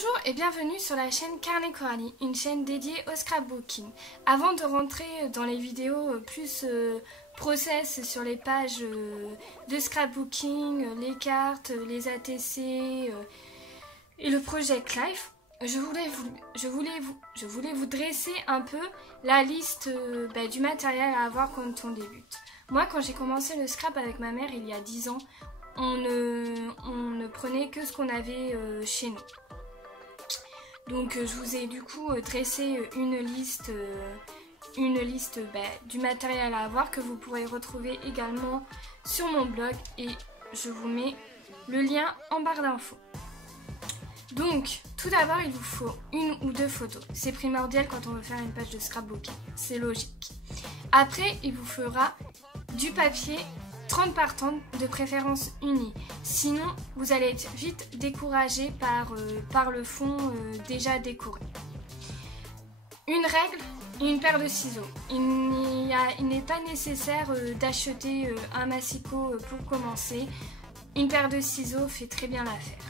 Bonjour et bienvenue sur la chaîne Carnet Coralie, une chaîne dédiée au scrapbooking. Avant de rentrer dans les vidéos plus process sur les pages de scrapbooking, les cartes, les ATC et le Project Life, je voulais vous dresser un peu la liste du matériel à avoir quand on débute. Moi, quand j'ai commencé le scrap avec ma mère il y a 10 ans, on ne prenait que ce qu'on avait chez nous. Donc je vous ai du coup dressé une liste du matériel à avoir que vous pourrez retrouver également sur mon blog et je vous mets le lien en barre d'infos. Donc tout d'abord il vous faut une ou deux photos, c'est primordial quand on veut faire une page de scrapbooking, c'est logique. Après il vous faudra du papier 30 par 30 de préférence uni. Sinon, vous allez être vite découragé par le fond déjà décoré. Une règle et une paire de ciseaux. Il n'est pas nécessaire d'acheter un massicot pour commencer. Une paire de ciseaux fait très bien l'affaire.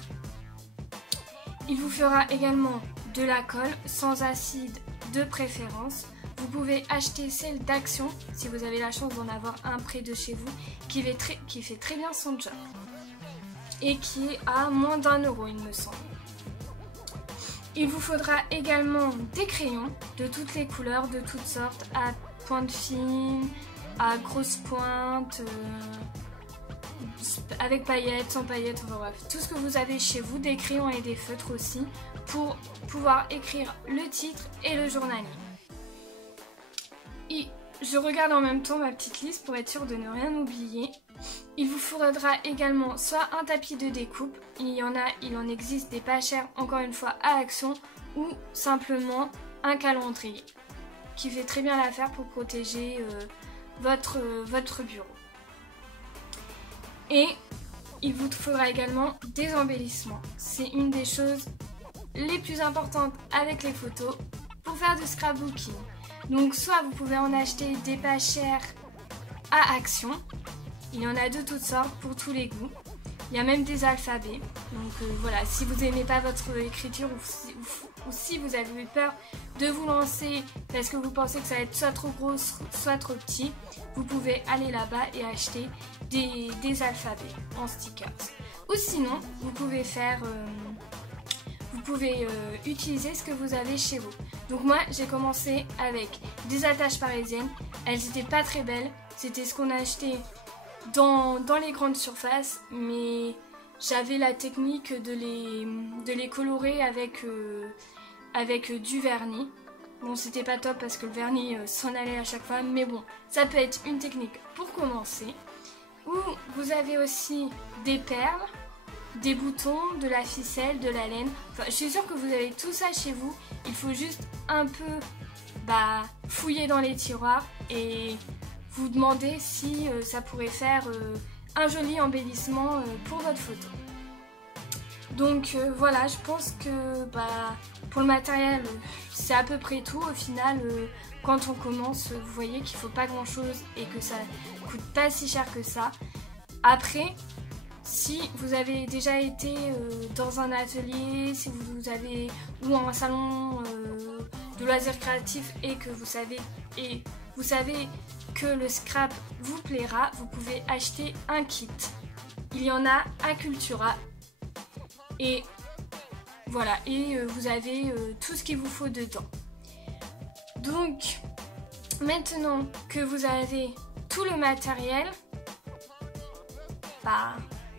Il vous fera également de la colle sans acide de préférence. Vous pouvez acheter celle d'Action si vous avez la chance d'en avoir un près de chez vous qui fait très bien son job et qui est à moins d'1 € il me semble. Il vous faudra également des crayons de toutes les couleurs, de toutes sortes, à pointe fine, à grosse pointe, avec paillettes, sans paillettes, enfin bref, tout ce que vous avez chez vous, des crayons et des feutres aussi pour pouvoir écrire le titre et le journaling. Et je regarde en même temps ma petite liste pour être sûre de ne rien oublier. Il vous faudra également soit un tapis de découpe, il en existe des pas chers encore une fois à Action, ou simplement un calendrier qui fait très bien l'affaire pour protéger votre bureau. Et il vous faudra également des embellissements. C'est une des choses les plus importantes avec les photos pour faire du scrapbooking. Donc soit vous pouvez en acheter des pas chers à Action, il y en a de toutes sortes pour tous les goûts, il y a même des alphabets, donc voilà, si vous n'aimez pas votre écriture ou si vous avez eu peur de vous lancer parce que vous pensez que ça va être soit trop gros soit trop petit, vous pouvez aller là-bas et acheter des alphabets en stickers. Ou sinon, vous pouvez utiliser ce que vous avez chez vous. Donc moi j'ai commencé avec des attaches parisiennes, elles n'étaient pas très belles, c'était ce qu'on a acheté dans les grandes surfaces, mais j'avais la technique de les colorer avec du vernis. Bon, c'était pas top parce que le vernis s'en allait à chaque fois, mais bon, ça peut être une technique pour commencer. Ou vous avez aussi des perles, des boutons, de la ficelle, de la laine. Enfin, je suis sûre que vous avez tout ça chez vous. Il faut juste un peu fouiller dans les tiroirs et vous demander si ça pourrait faire un joli embellissement pour votre photo. Donc voilà, je pense que pour le matériel, c'est à peu près tout. Au final, quand on commence, vous voyez qu'il ne faut pas grand chose et que ça coûte pas si cher que ça. Après, si vous avez déjà été dans un atelier, si vous avez ou un salon de loisirs créatifs et que vous savez que le scrap vous plaira, vous pouvez acheter un kit. Il y en a à Cultura et voilà, et vous avez tout ce qu'il vous faut dedans. Donc maintenant que vous avez tout le matériel,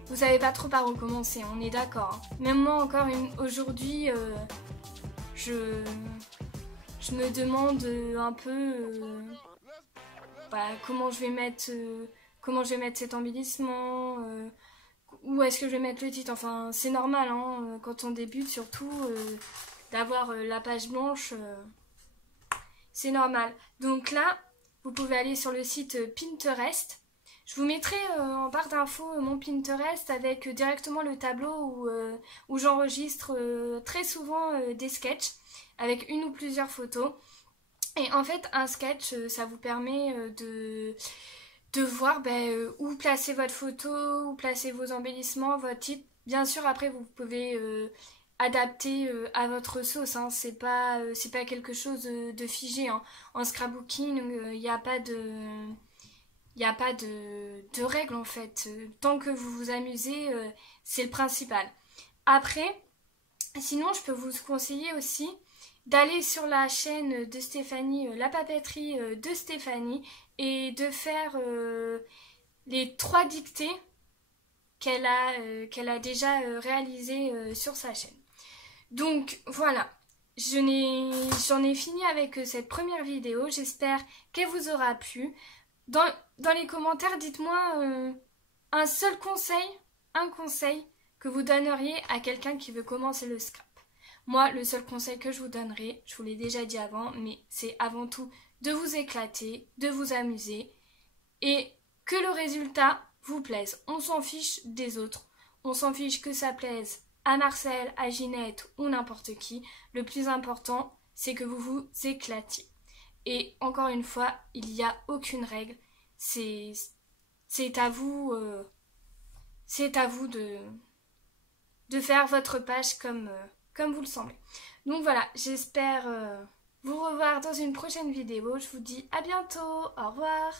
vous savez pas trop par où commencer, on est d'accord. Même moi encore aujourd'hui, je me demande un peu comment je vais mettre cet embellissement, où est-ce que je vais mettre le titre. Enfin, c'est normal hein, quand on débute surtout d'avoir la page blanche, c'est normal. Donc là, vous pouvez aller sur le site Pinterest. Je vous mettrai en barre d'infos mon Pinterest avec directement le tableau où j'enregistre très souvent des sketchs avec une ou plusieurs photos. Et en fait, un sketch, ça vous permet de voir où placer votre photo, où placer vos embellissements, votre titre. Bien sûr, après, vous pouvez adapté à votre sauce, hein. C'est pas quelque chose de figé, hein. En scrapbooking, il n'y a pas de règles en fait. Tant que vous vous amusez, c'est le principal. Après, sinon je peux vous conseiller aussi d'aller sur la chaîne de Stéphanie, la papeterie de Stéphanie, et de faire les 3 dictées qu'elle a déjà réalisées sur sa chaîne. Donc voilà, j'en ai fini avec cette première vidéo. J'espère qu'elle vous aura plu. Dans les commentaires, dites-moi un conseil que vous donneriez à quelqu'un qui veut commencer le scrap. Moi, le seul conseil que je vous donnerai, je vous l'ai déjà dit avant, mais c'est avant tout de vous éclater, de vous amuser et que le résultat vous plaise. On s'en fiche des autres, on s'en fiche que ça plaise à Marcel, à Ginette ou n'importe qui. Le plus important, c'est que vous vous éclatiez. Et encore une fois, il n'y a aucune règle. C'est à vous, de faire votre page comme vous le semblez. Donc voilà, j'espère vous revoir dans une prochaine vidéo. Je vous dis à bientôt. Au revoir.